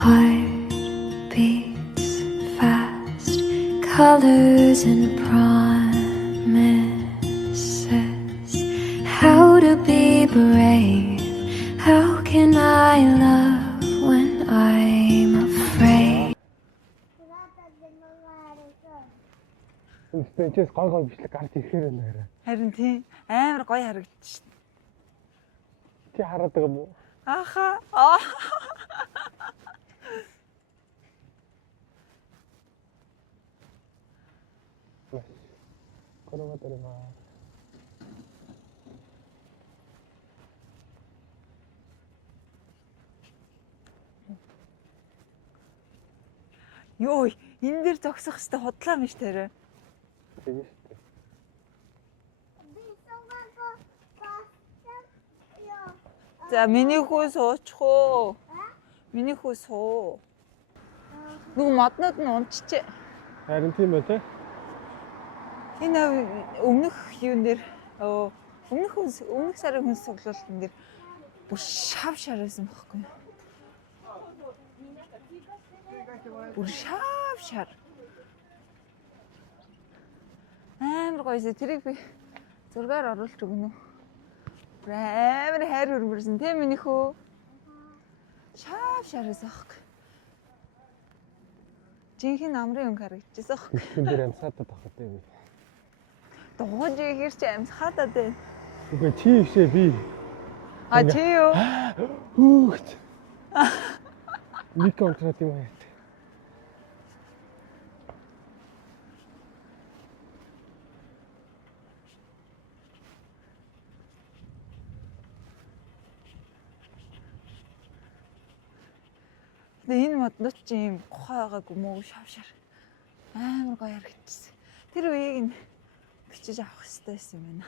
Heart beats fast, colors and promises. How to be brave? How can I love when I'm afraid? Стенчээс гой бичлэг гарч ирэхээр байна хараа. Харин тийм амар гоё харагдчих. Чи хараад байгаа юм уу? Аха. Короматерма. Йоо, энэ дэр зогсох хэвээр хотлоо мэж тэрэ. Тийм шүү дээ. За миний хүү суучих уу? Миний хүү суу. Нүг моднод нь унччээ. Харин тийм байлаа. Энэ өмнөх юун дээр өмнөх сарын хүнс цуглуултан дээр бүр шав шарсан байхгүй юу? Бүр шав шар. Амар гоёсоо тэрийг би зургаар оруулж өгнө үү? Амар хайр өрмөрсөн тийм миний хөө. Шав шараас ахгүй. Жинхэнэ амрын өнгө харагдчихсан ахгүй. Хүн дээр амсгаатаа тахад юм. Дууж ихэр чи амсгаатаа дээ. Үгүй чи ишээ би. А чи юу? Хүүхд. Нэг контракт юм яа. Энэ моднод чи юм гохойгаа гүмөө шавшаар амар гоё харагдчихсан. Тэр үеийг нь бичиж авах хэрэгтэй байсан юм байна.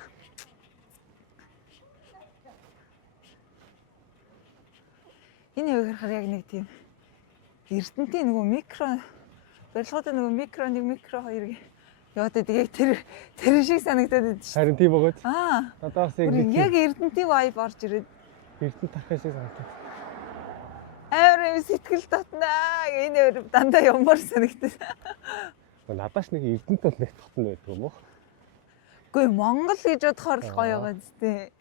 Энэ үеийг харахаар яг нэг тийм Эрдэнтийн нөгөө микро барилгуудын нөгөө микро хоёр яваад байдаг. Яг тэр шиг санагдаад байдаг шүү. Харин тийм байгаад. Надаас яг Эрдэнтийн vibe орж ирээд Эрдэнэт тахах шиг санагдав. Амар сэтгэл татнаа. Энэ дандаа юмар санагдав. Надаас нэг Эрдэнэт бол нэг татна байдаг юм уу? Үгүй Монгол гэж бодохоор л гоё байгаа зү.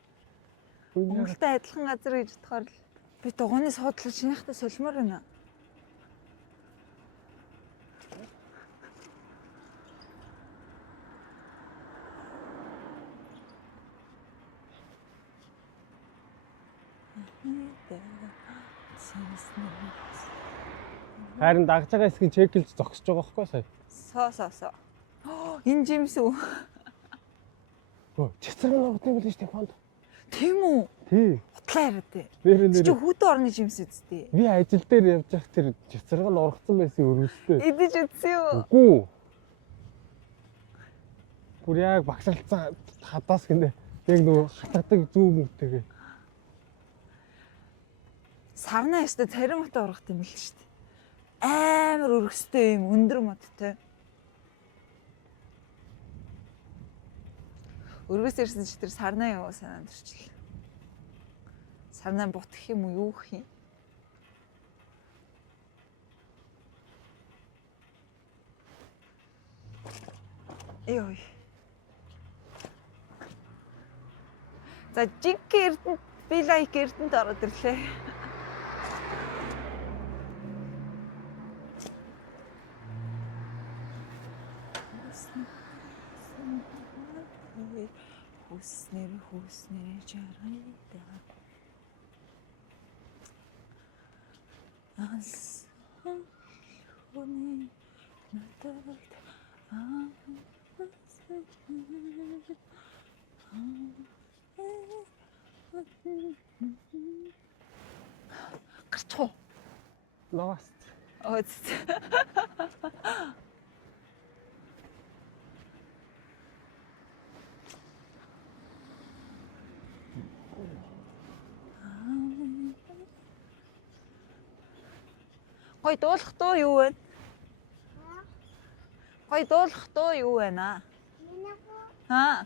Монголтай адилхан газар гэж бодохоор л би дугууны суудлыг шинэхтэй солимоор байна. Харин дагж байгаа хэсгийг чекэлж зогсож байгаа байхгүй сая. Соо. Энэ жимс үү? Чицэр ногд юм биш тийм фонд. Тийм үү? Тий. Хутлаа яриад тий. Чи хүүдэн орны жимс үсттэй. Би ажил дээр явж явах тэр чицэрэг нь ургацсан байсан өрөвстэй. Идэж үтсэн юу? Үгүй. Бүр яг багсалцсан хадаас гинэ. Яг нөгөө хатгадаг зүүг мөвтэйгээ. Сарнаа ястаа царим хата ургах юм л шүү дээ. Амар өргөстэй юм өндөр модтой. Өргөс ирсэн чи тэр сарнаа яваа санаанд орчлоо. Сарнаа бутгах юм уу юу гэх юм? Йой. За жиг Эрдэнэт би лайк Эрдэнэт ороод ирлээ. Хүснэр жаргайда. Ас хөний надад гарч. Лост. Гой дуулах дуу юу вэ? Гой дуулах дуу юу вэ наа? Аа.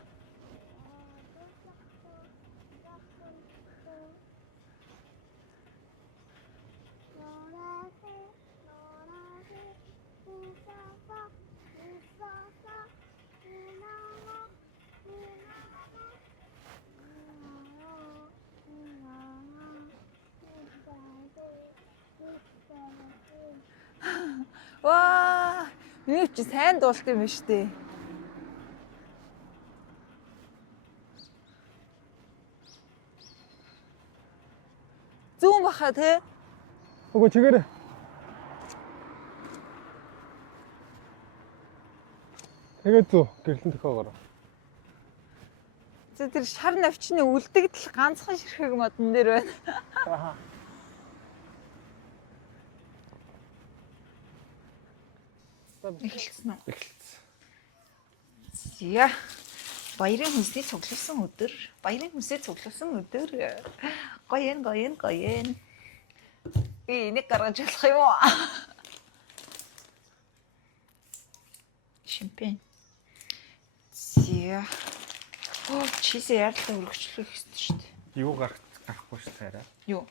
Ваа! Миний чи сайн дуулт юм байна шүү дээ. Зүүн баха те. Үгүй чигээрээ. Тэгээд зүү гэрлэн төхөөгөөрөө. За тэр шар навчны үлдэгдэл ганцхан ширхэг модон дээр байна. Аа. Эхэлсэн үү? Эхэлсэн. Зя. Баярын хүнсний цуглуулсан өдөр. Баярын хүнсээ цуглуулсан өдөр. Гоён. Би энийг гаргаж болох юм уу? Шимпэн. Зя. Оо, чизээ яаралтай өргөчлөх хэрэгтэй шүү дээ. Юу гарахгүй ш таараа. Юу?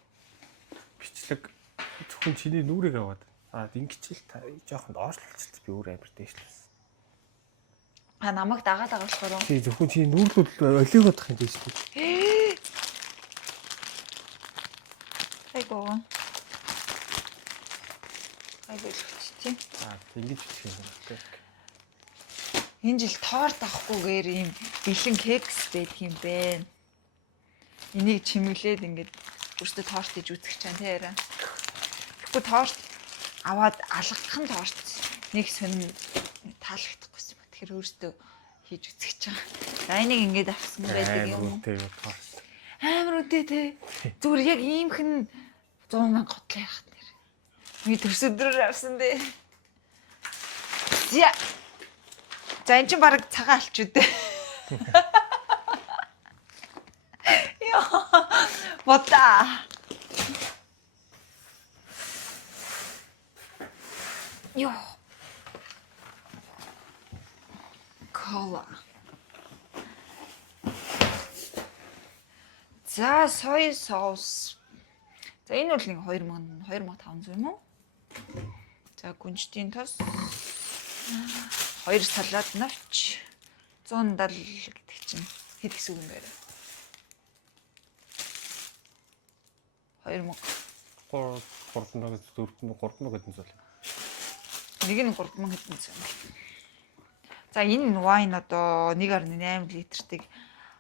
Бичлэг зөвхөн чиний нүрийг аваад. Ингэчил та жоохон доошлолцсон би өөр амир дээшлсэн. Намайг дагаад байгаа болохоор. Тий зөвхөн чиний нүргүүд олигоодох юм дээш тий. Айгоо чи. Ингэж бичих юм байна. Энэ жил торт авахгүйгээр ийм бэлэн кекс байдаг юм бэ. Энийг чимэглээд ингээд өөртөө торт хийж үзэх чам тий яриа. Тэгэхгүй торт аваад алгадах нь торт нэг сонин таалагдахгүйсэн ба. Тэгэхээр өөртөө хийж үзэх чам. За энийг ингээд авсан байдаг юм. Амар үдээ тий. Зүгээр яг иймхэн 100,000 готлоо яхад нэр. Би төрсөдрөөр авсан дээ. Зя. За эн чинь баг цагаан алч үдээ. Яа. Бота. Йоо. Кола. За соёй соус. За энэ бол нэг 2500 юм уу? За гүнжтийн тос 2 салаад навч 170 гэдэг чинь хэд гэсэн үг юм бэ? 2000 300 гэдэг зүйл. Нэг нь 3000 хэдэн зүйл. За энэ вайн одоо 1.8 литртыг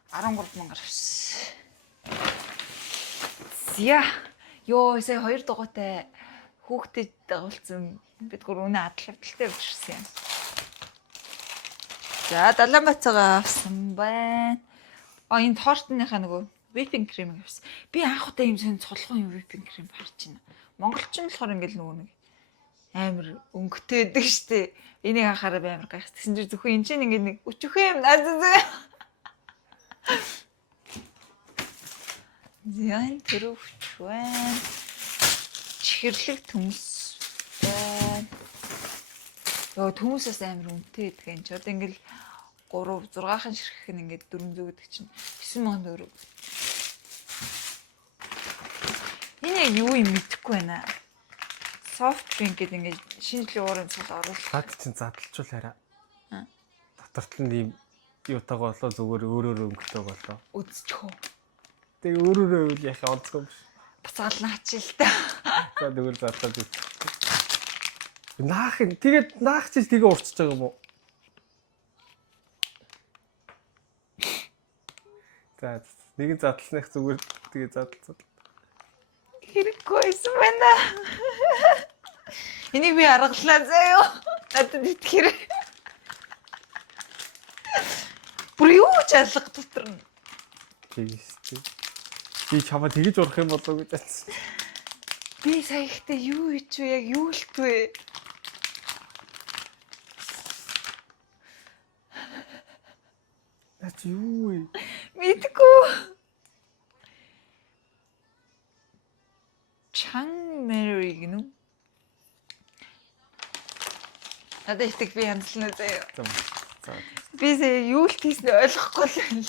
13,000 авсан. Зя. Йоо, сая 2 дугуйтай хүүхдэд дагуулсан бид гур үнэ адлавдaltaй өвчрсэн юм. За 70 бацаага авсан байна. Энэ тортныхаа нөгөө whipping cream авсан. Би анх удаа юм сонь цолгон юм whipping cream харж байна. Монголчин болохоор ингээл нөгөө нэг амар өнгөтэй байдаг штэ. Энийг анхаараа би амар гайхс. Тэгсэн чинь зөвхөн энэ чинь ингээд нэг өчөөхөө юм наа. Зян төрөвч байна. Чихэрлэг төмс байна. Йоо төмсөөс амар үнэтэй гэдэг юм чи. Одоо ингээл 3-6хан ширхэх нь ингээд 400 гэдэг чинь 9,000 төгрөг. Энэ юу юм мэдэхгүй байна. Soft drink гэдэг ингээд шинжлэх уурын цол оруулах. Наад чинь задлжуулаарай. Доторт нь ийм юутайгаа болоо зүгээр өөрөөр өнгөтэй болоо. Үзчихөө. Тэг өөрөөрөө үл яхаа онцгой биш. Буцаалнаач л та. За зүгээр задлаад үз. Наах тэгээд наах чиж тэгээ урчиж байгаа юм уу? За нэгэн задлсных зүгээр тэгээ задлцал. Хэрэггүй байсан байна. Энийг би аргалаа заяа. Надад итгэхэр. Бүр юу ч алга дотор нь. Тэгээс чи. Би чамаа тэгэж урах юм болов уу гэж хэлсэн. Би сая ихтэй юу хийч вэ? Яг юу хэлт вэ? Наач юу вэ? Мэдгүй. Чан Мэри гэнэ үү? Надад ихтэй би янзлна заяа. За. Би сая юу л хийснээ ойлгохгүй л байна.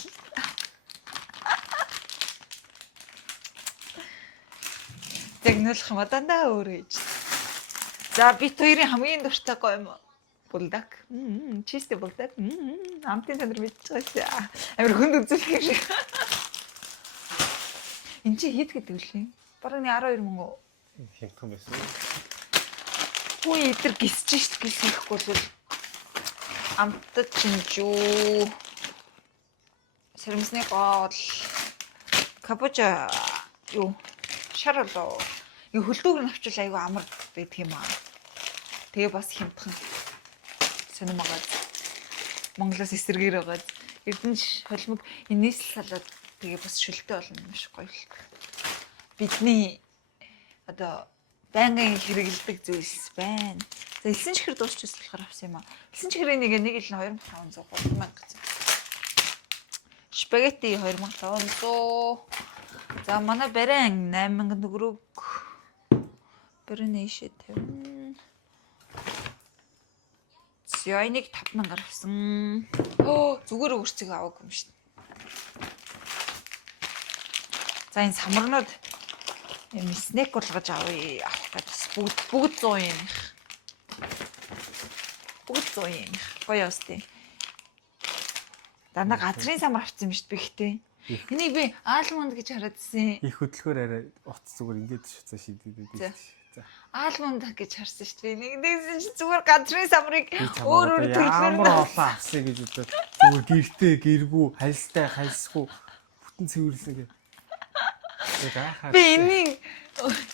Тэгнүүлэх юм дандаа өөр хийж. За бит хоёрын хамгийн дуртай гоё юм. Булдаг. Чистэ булдаг. Амтын тандар мэдчихэж байгаа. Амир хүнд үзүүлэх юм шиг. Энд чи хэд гэдэг үлээ? Бараг 12,000 уу? Хямдхан байсан. Хүү идэр гисэж шít гисэхгүй бол амтд чинжүү. Сэрэмсний гол капуча юу шаралоо. Ингээ хөлдөөг нь авчвал айгүй амар байдаг юм аа. Тэгээ бас хямдхан сонирмагаад Монголоос эсэргээр байгаа. Эрдэнэч холимог энэс салаад тэгээ бас шөлтөө болно маш гоё л. Бидний одоо байнгын хэрэгэлдэг зүйлс байна. За элсэн чихэр дуусчихсан болохоор авсан юм аа. Элсэн чихрийн нэг ил нь 2500 3000 гэсэн. Спагетти 2500. За манай барин 8000 төгрөг. Бэрнэшээ 50. Зяйныг 5000 авсан. Оо зүгээр өөрцөг аваагүй юм шин. За энэ самарнууд юм снэк болгож авъя. Авах гэж бүгд 100 юм. Бүгд 100 юм. Гоё өстэй. Дандаа газрын самар авсан юм шүү дээ би ихтэй. Энийг би аалмонд гэж хараадсэн. Их хөдөлгөөр арай утас зүгээр ингээд шуцаа шийдээд За. За. Аалмонд гэж харсан шүү дээ. Нэгдсэн чи зүгээр газрын самрыг өөр өөр ямар олон авсан гэж бодоод зүгээр гэртээ гэргүү хальстай хальсгүй бүтэн цэвэрлсэн гэ. Би энийг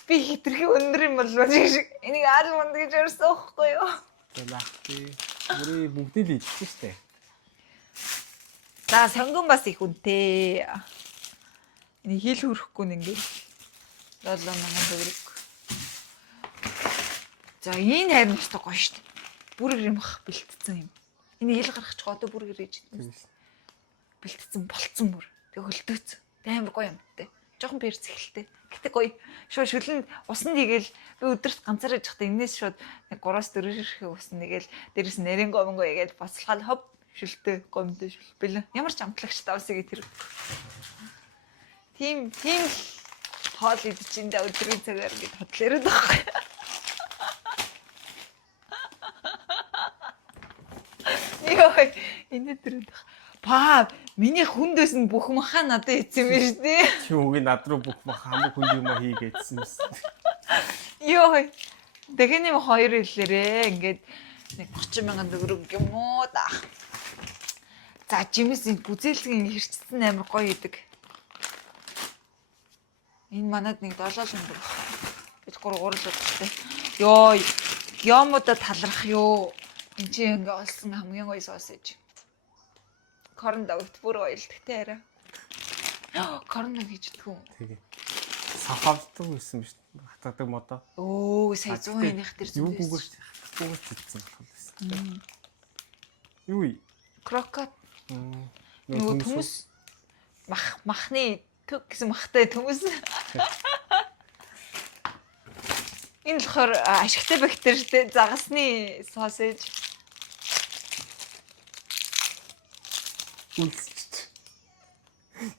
би хитрхи өндөр юм болов шиг энийг аалмонд гэж харсан байхгүй юу? Лахти. Бүрий бүгдийг л идчихсэн шүү дээ. За сонгон бас их үнэтэй. Энийг хил хөрөхгүй нэг ингээд 7000 төгрөг. За энэ харин ч гоё шүү дээ. Бүргэр юм ах бэлтцсэн юм. Энийг ил гаргачих одоо бүргэр ээж идсэн. Бэлтцсэн болцсон бүр. Тэг хөлтөөц. Амар гоё юм те. Жохон перц ихэлтэй. Гэтэ гоё. Шүлэнд усанд хийгээл би өдөрт ганцаараа яжхад энэс шууд 3-4 ширхээ усна нэгээл дээрэс нэрэн гомго ягээл бослохал хоп шүлтэй гомдөө шүлбэл. Ямар ч амтлагч давсыг тэр. Тим хоол идчихэндээ өдрийн цагаар гээд хотлоороод байгаа. Йой, энэ дөрөв. Паа, миний хүндээс нь бүх махаа надад ийцсэн юм шүү дээ. Чи үгүй над руу бүх мах хамаг хүн юм хийгээдсэн юм. Йой. Дахин юм хоёр хэлээрээ ингээд нэг 30,000 төгрөг юм уу да. За жимсэн бүзээлгийн хэрчсэн амар гоё идэг. Энэ манад нэг 7,000 төгрөг. Бид гурлаад тастай. Йой. Ямуудаа талрах юу. Энд чи ингээ олсон хамгийн гоё сосэж. Корн дагт бүр гоё л тэгтэй арай. Корн даг хийж дгүү. Тэгээ. Сахавдаг байсан биш үү? Хатгадаг модоо. Оо, сая 100-ийнх тэр юу гүгэрч идсэн болох байсан. Юу? Крокот. Нөгөө төмөс махны төг гэсэн махтай төмөс. Энэ болохоор ашигтай бактеритэй загасны сосэж. Үлсч.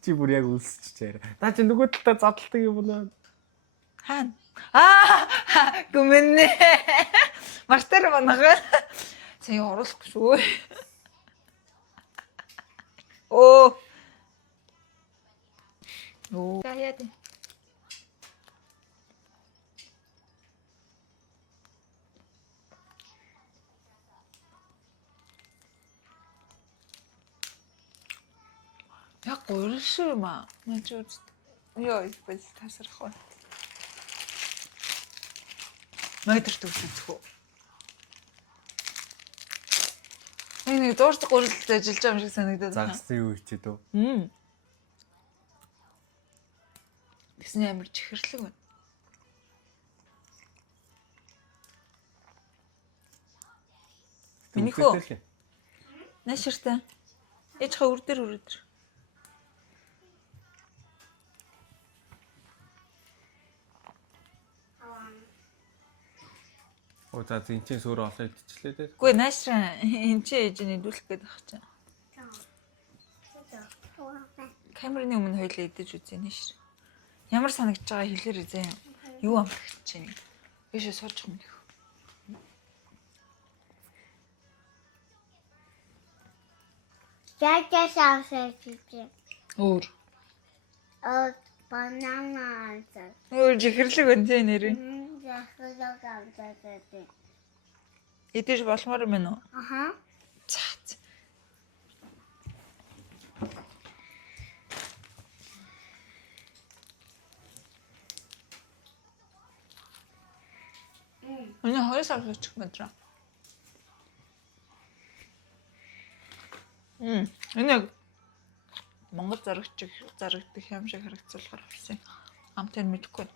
Чи бүр яг үлсчээр. Наа чи нөгөө талдаа задлдаг юм байна. Хаана? Гүмэнэ. Мартар банага. Сая оруулахгүй шүү. Оо. Яа яа. Яг гуршир ма. Начууд. Йой, бэл тасрах ба. Мэдэрт үзэх үү. Энэ дурт гурилд ажиллаж байгаа юм шиг санагдаад байна. Загсны юу ичээд үү? Тэсний амир чихэрлэг байна. Минийхөө. Наширтай. Ээж ха үрдэр. Оо за энэ чинь сөрөө олоо идчихлээ дээ. Үгүй наашраа энэ чи ээж нь идүүлэх гээд байх чинь. Камерны өмнө хоёлаа идэж үзье наашраа. Ямар санагдж байгаа хэлээр үзье. Юу амтлагч чинь. Бишээ сууж юм нэх. Яа саусаж чи. Өөр. Банана. Өөр чихэрлэг байна тий нэрээ. Яхалаг амтаад. Идэж болмоор юм уу? Аха. За. Өнөө 2 сар өчөх мэдрэ. Энэ Монгол зарагдах юм шиг харагдцуулахаар болсон. Амтэн мэдэхгүй.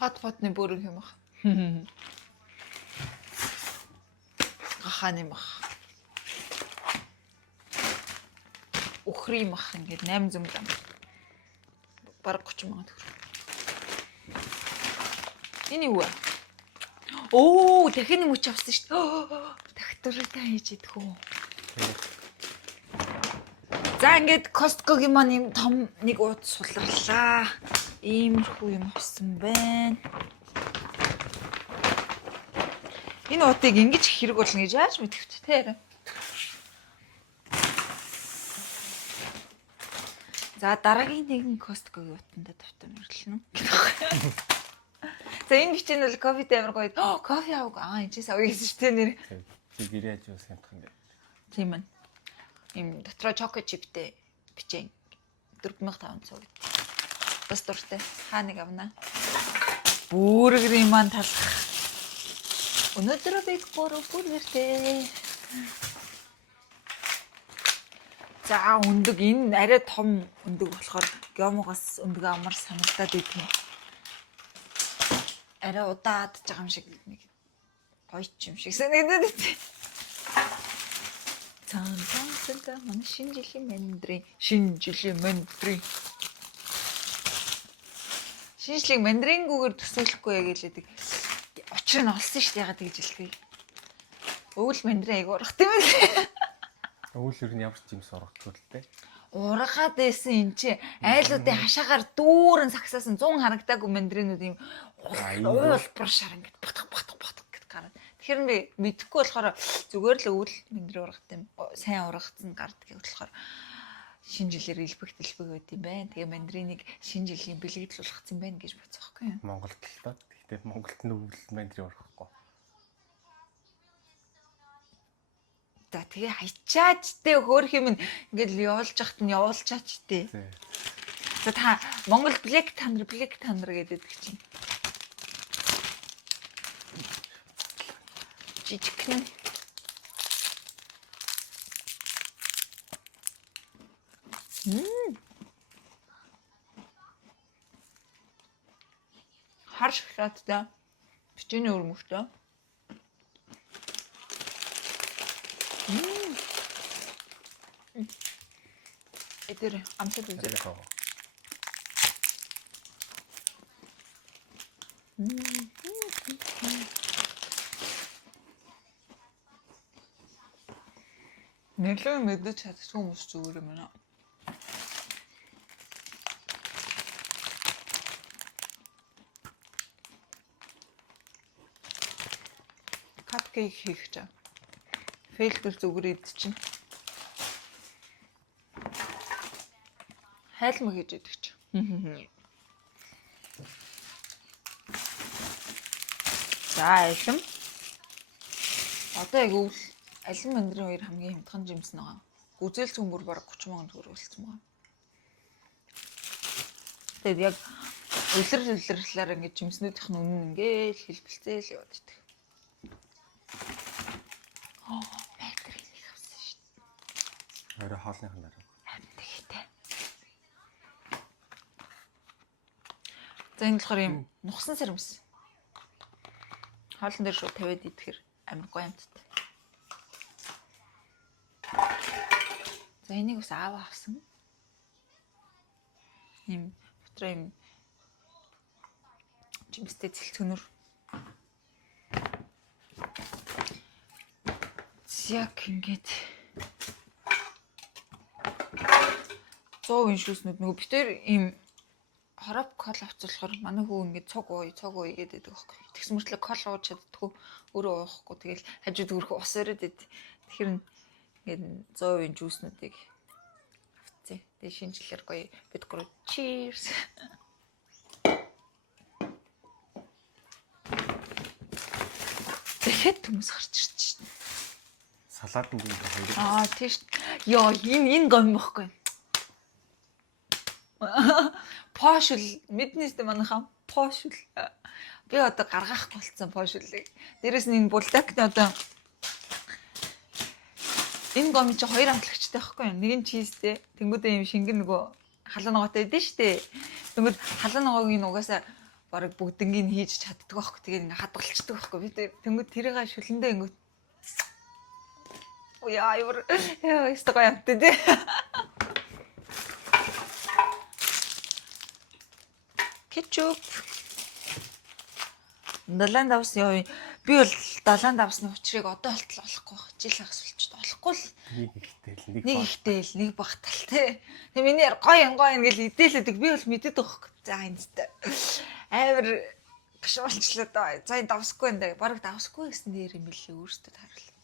Хатны бүрэн юм аа. Аханы мах. Ухри мах ингээд 800 г. Бараг 30 сая төгрөг. Энэ юу вэ? Оо, дахин мөч авсан шүү дээ. Дахтуртаа хийж идэх үү. За ингээд Costco-гийн маань юм том нэг ууд сулрлаа. Иймэрхүү юм авсан байна. Энэ уутыг ингэж хэрэг болно гэж яаж мэдэх вэ те? За дараагийн нэгэн Costco-гийн утанда тавтан өрлөнө. За энэ бичэн бол кофе амар гоё. Кофе авах энэ ч авъя гэсэн шүү дээ нэр. Тэг гэрээ ажиж хямдхан дээ. Тийм ээ. Им дотроо чоко чиптэй бичэн 4500 гэдэг. Бас дуртай. Хаа нэг авна. Бүргэрийн маань талах. Өнөөдөр би 3 бүргэртэй. За өндөг энэ арай том өндөг болохоор геомогоос өндөг амар санагдаад идэв. Арай удаад байгаа юм шиг нэг гоё юм шиг санагдаад идэв. Цаан манай шинэ жилийн мандрин. Шинэ жилийн мандрингүүгээр төсөөлөхгүй яг хэлээдэг. Учир нь олсон шүү дээ ягаад гэж хэлэхгүй. Өвөл мандрин айгу урах тийм ээ. Өвөл ер нь ямар ч юм сургахгүй л дээ. Урахад байсан эн чи айлуудын хашаагаар дүүрэн сагсаасан 100 харагдаагүй мандринууд юм уулбар шар ингээд бутах гэд гараад. Тэгэхээр би мэдэхгүй болохоор зүгээр л өвөл мандрин ургах юм сайн ургацсан гарддаг болохоор шинэ жилээр илбэг байд юм байна. Тэгээ мандриныг шинэ жилийн бэлгэдэл болгоцсон байна гэж бодсоохгүй юу? Монголд л тоо. Гэхдээ Монголд нь өвөл мандрин ургахгүй. За тэгээ хайчаач тэ хөөх юм ингээд явуулж яхад нь явуулчаач тэ. За та Монгол Black Thunder гэдэг чинь. Жижигхэн. Хар шоколадтай. Бичээний өрмөштэй. Эдгээр амсад үзээ. Нэлээд мэдэж чадсан хүмүүс зүгээр юм байна. Капкейк хийх чам. Фейлбэл зүгээр идэж чинь. Хайлма хийж идэх чинь. За алим. Одоо яг өвл алим мандрын хоёр хамгийн хямдхан жимс байгаа. Гүзээлч хүмүүр бараг 30 сая төгрөг болсон байгаа. Тэгээд яг улирлаар ингэж жимснүүдийнх нь үнэн ингээл хэлбэлцээл яваад идэх. Мандрин их авсан шүү дээ. Орой хоолных нь дараа. Амтгийтэй. За энэ болохоор юм нухсан сэрэмс. Хоолн дээр шууд тавиад идэхэр амар гоё амттай. За энийг бас аав авсан. Им дотроо юм жимстэй цэлцгнөр. Яг ингэж 100 шүүснүүд нөгөө битэр ийм хороб кол авцуулахаар манай хүү ингэж цог ууй гэдэг байхгүй. Тэгс мөртлөө кол ууж чаддгүй өөрөө уухгүй тэгэл хажууд өрхө ус өрөөд идэв. Тэгэхээр ингэж 100% жүүснүүдийг авцээ. Тэгээ шинэ жилээр гоё бид гурав cheers. Тэгэхэд хүмүүс гарч ирж шин. Салаад нь юм хоёр. Аа тийш. Йоо энэ гом байхгүй. Пошл мэднэстэй манайхаа пошл. Би одоо гаргахгүй болсон пошулыг. Дээрэс нь энэ булдакны одоо энэ гом чи хоёр амтлагчтай байхгүй юу? Нэг нь чизтэй. Тэнгүүдээ юм шингэн нөгөө халуун ногоотой байдэн штэ. Тэнгүүд халуун ногоог нь угаасаа бараг бүгднийг хийж чаддаг байхгүй. Тэгээд ингээ хадгалцдаг байхгүй. Би тэнгүүд тэрийг шүлэндээ ингээ яа истогоо явтаа дээ. Кетчуп. Далайн давс ёо. Би бол далайн давсны учрыг одоо болтол олохгүй байх. Жил хагас болчиход олохгүй л. Нэг ихтэйл, нэг багтал те. Тэг миний гоё ингээл идээлэдэг. Би бол мэдээд байхгүй. За эндтэй. Амар гашуулчлаа даа. За энэ давсгүй энэ. Бараг давсгүй гэсэн дээр юм билээ өөртөө харуулна.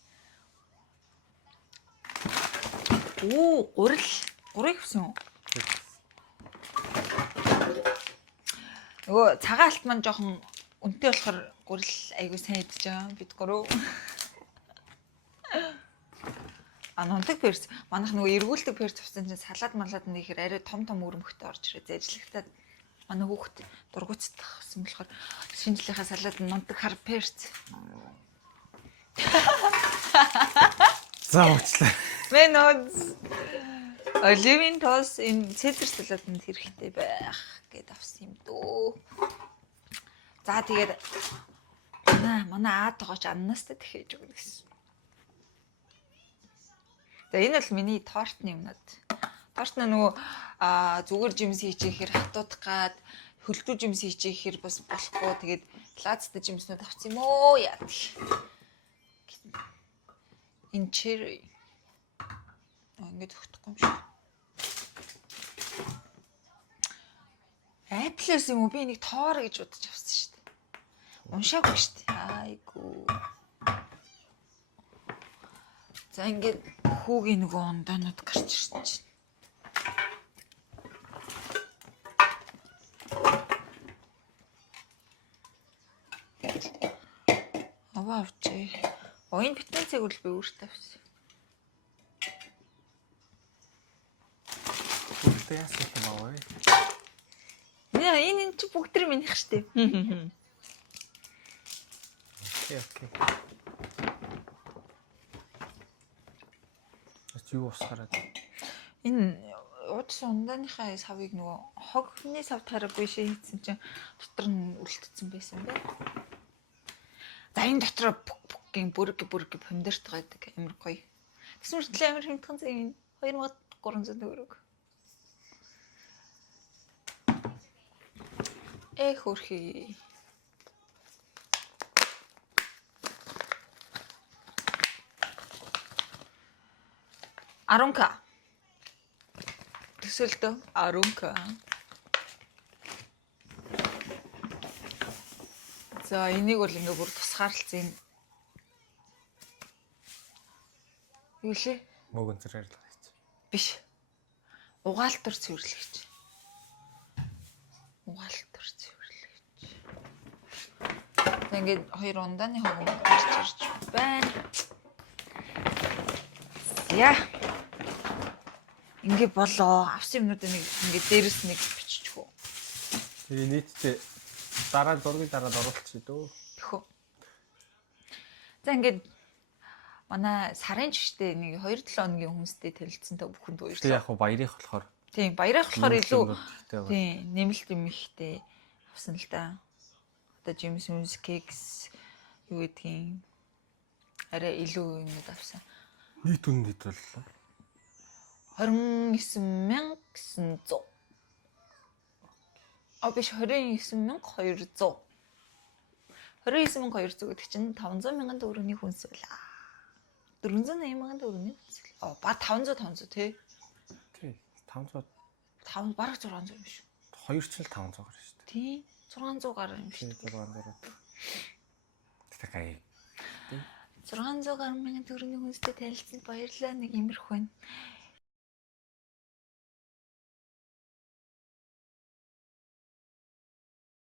Оо, гурыг авсан уу? Нөгөө цагаан алт маань жоохон үнэтэй болохоор гурил айгуу сайн идэж байгаа. Бид гурав. Нундаг перс. Манайх нөгөө эргүүлдэг перс авсан чинь салаад малаад нэхэр арай том өрөмхтэй орж ирээ. Зэжлэгтээ манай хүүхд дургуцдах гэсэн болохоор шинжлэхээ салаад нундаг хар перс. За уучлаа. Меноз. Оливийн тос энэ цэзэр салаатанд хэрэгтэй байх гэд авсан юм дөө. За тэгээд манай аатайгооч аннастай тэхэж өгнө гэсэн. За энэ бол миний тортны юмнууд. Торт нөгөө зүгээр жимс хийчихээр хатуудах гад хөлтүү жимс хийчихээр бас болохгүй. Тэгээд лаацтай жимснүүд авсан юм оо яа. Энэ черри. Ингээд өгөхгүй юм шиг. Apple-с юм уу? Би энийг тоор гэж бодож авсан шүү дээ. Уншаагүй шүү дээ. Айгуу. За ингээд хүүгийн нөгөө онdoонууд гарч ирсэн чинь. Аваа авчээ. Оин битэнцэг бол би өөртөө авсан. Бүгдээ яасан юм аа вэ? Энэ чи бүгд тэр минийх штеп. Окей. Юу усгараад. Энэ удсан ундааныхаа савыг нөгөө хогны сав тараг биш хийсэн чинь дотор нь үлдсэн байсан бай. За энэ дотор бүкгийн бүрэг помидорт гайдаг амар гоё. Тэгсэн мөртлөө амар хэмтхэн зэг энэ 2300 төгрөг. Хөрхий. Арунка. Төсөлтөө арунка. За энийг бол ингээ бүр тусгаарлцсан. Юу лээ? Мөгөн зэрэг л гэж. Биш. Угаалтар цэвэрлэгч. Угаалтар цэвэрлэгч. За ингээд хоёр ундааны хогон гарч ирж байна. Яа. Ингээ болоо. Авсан юмнуудыг ингээ дээрэс нэг биччихв. Тэгээ нийтдээ дараа зургийг дараад оруулчих дөө. Тэхүү. За ингээд манай сарын жиштэй нэг 2-7 хоногийн хүмүүстэй танилцсан та бүхэнд Тэгээ баярлалаа. яг баярыг болохоор. Тийм, баярах болохоор илүү Тийм. тийм, нэмэлт юм ихтэй авсан л да. Одоо James Music Cakes юу гэдгийг арай илүү юмуд авсан. Нийт үнэт боллоо. 29900. Биш 29200. 29200 гэдэг чинь 500 мянган төгрөгийн хүнс байлаа. 480 мянган төгрөгийн хүнс. Баг 500 тий. Тий. 500 бараг 600 юм шүү. 2 ч л 500 гарна шүү дээ. Тий. 600 гаруй юм шүү. 600. Тэгэхээр 600 гаруй мянган төгрөгийн хүнстэй танилцсанд баярлалаа. Нэг имерх байна.